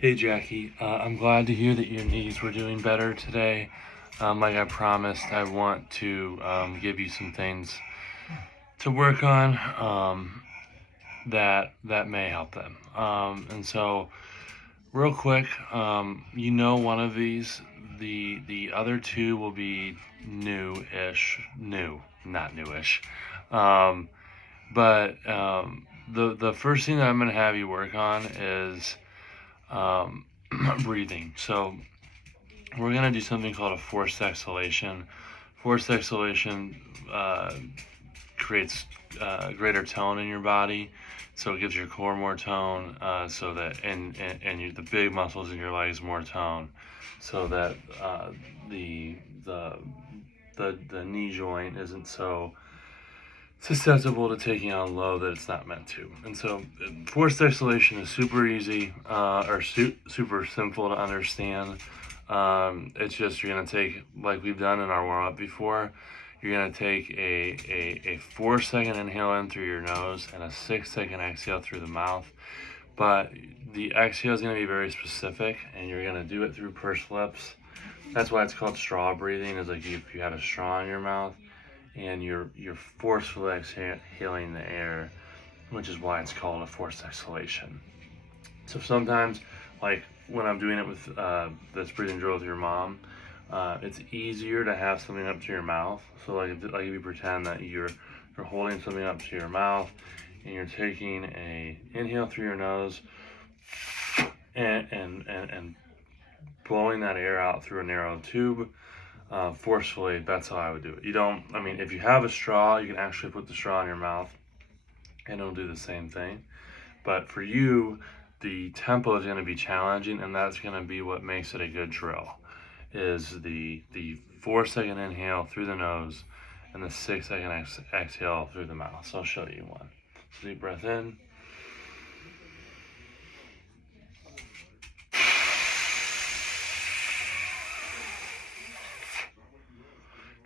Hey Jackie, I'm glad to hear that your knees were doing better today. Like I promised, I want to give you some things to work on that may help them. And so, real quick, one of these, the other two will be not newish. Um, but the first thing that I'm gonna have you work on is um, breathing. So we're gonna do something called a forced exhalation. Forced exhalation creates greater tone in your body, so it gives your core more tone, so that the big muscles in your legs more tone, so that the the the knee joint isn't so susceptible to taking on load that it's not meant to. And so forced exhalation is super easy super simple to understand. It's just you're going to take, like we've done in our warm-up before, you're going to take a 4-second inhale in through your nose and a 6-second exhale through the mouth. But the exhale is going to be very specific, and you're going to do it through pursed lips. That's why it's called straw breathing, is like if you had a straw in your mouth and you're forcefully exhaling the air, which is why it's called a forced exhalation. So sometimes, like when I'm doing it with this breathing drill with your mom, it's easier to have something up to your mouth. So like if you pretend that you're holding something up to your mouth and you're taking a inhale through your nose and blowing that air out through a narrow tube. Forcefully, that's how I would do it. If you have a straw, you can actually put the straw in your mouth and it'll do the same thing. But for you, the tempo is going to be challenging, and that's going to be what makes it a good drill, is the 4-second inhale through the nose and the 6-second exhale through the mouth. So I'll show you one. Deep breath in.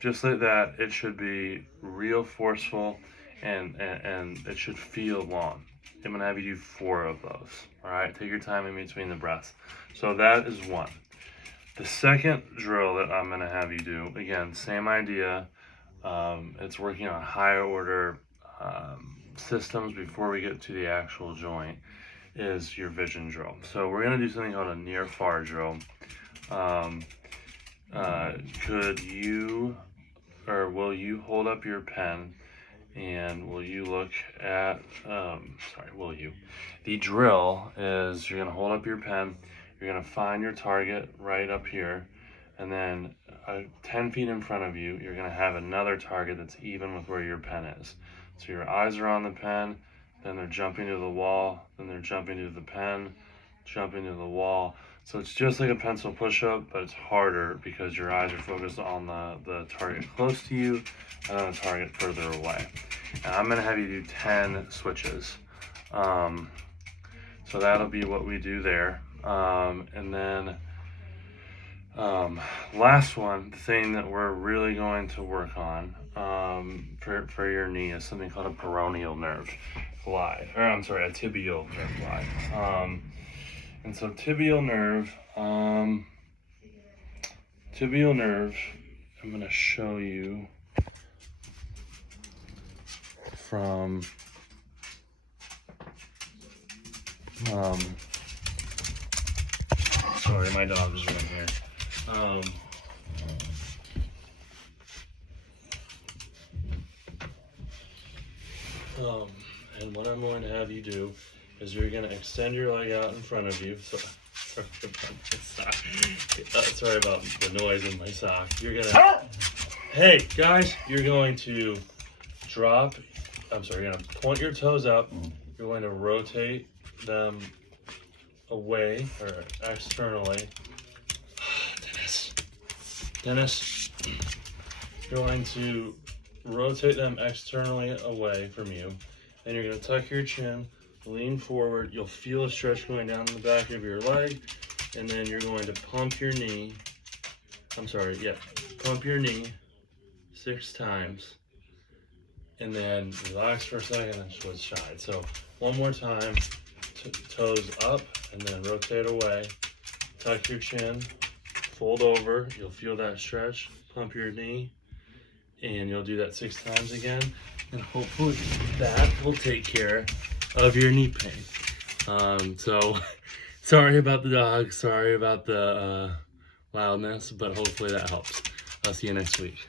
Just like that, it should be real forceful, and it should feel long. I'm gonna have you do 4 of those. All right, take your time in between the breaths. So that is one. The second drill that I'm gonna have you do, again, same idea. It's working on higher order systems before we get to the actual joint, is your vision drill. So we're gonna do something called a near far drill. Could you, or will you hold up your pen, and will you look at, the drill is you're going to hold up your pen, you're going to find your target right up here, and then 10 feet in front of you, you're going to have another target that's even with where your pen is. So your eyes are on the pen, then they're jumping to the wall, then they're jumping to the pen, jumping to the wall. So it's just like a pencil push-up, but it's harder because your eyes are focused on the target close to you and then the target further away. And I'm gonna have you do 10 switches. So that'll be what we do there. And then last one, the thing that we're really going to work on for your knee is something called a peroneal nerve glide, or I'm sorry, a tibial nerve glide. And so tibial nerve, I'm gonna show you from, sorry, my dog is right here. And what I'm going to have you do is you're going to extend your leg out in front of you. So, sorry about the noise in my sock. You're going to, hey guys, you're going to you're going to point your toes up. You're going to rotate them away or externally. Dennis, you're going to rotate them externally away from you. Then you're going to tuck your chin, lean forward. You'll feel a stretch going down the back of your leg. And then you're going to pump your knee. Pump your knee 6 times. And then relax for a second and switch sides. So one more time, toes up and then rotate away. Tuck your chin, fold over. You'll feel that stretch. Pump your knee, and you'll do that 6 times again. And hopefully that will take care of your knee pain. So sorry about the dog. Sorry about the loudness, but hopefully that helps. I'll see you next week.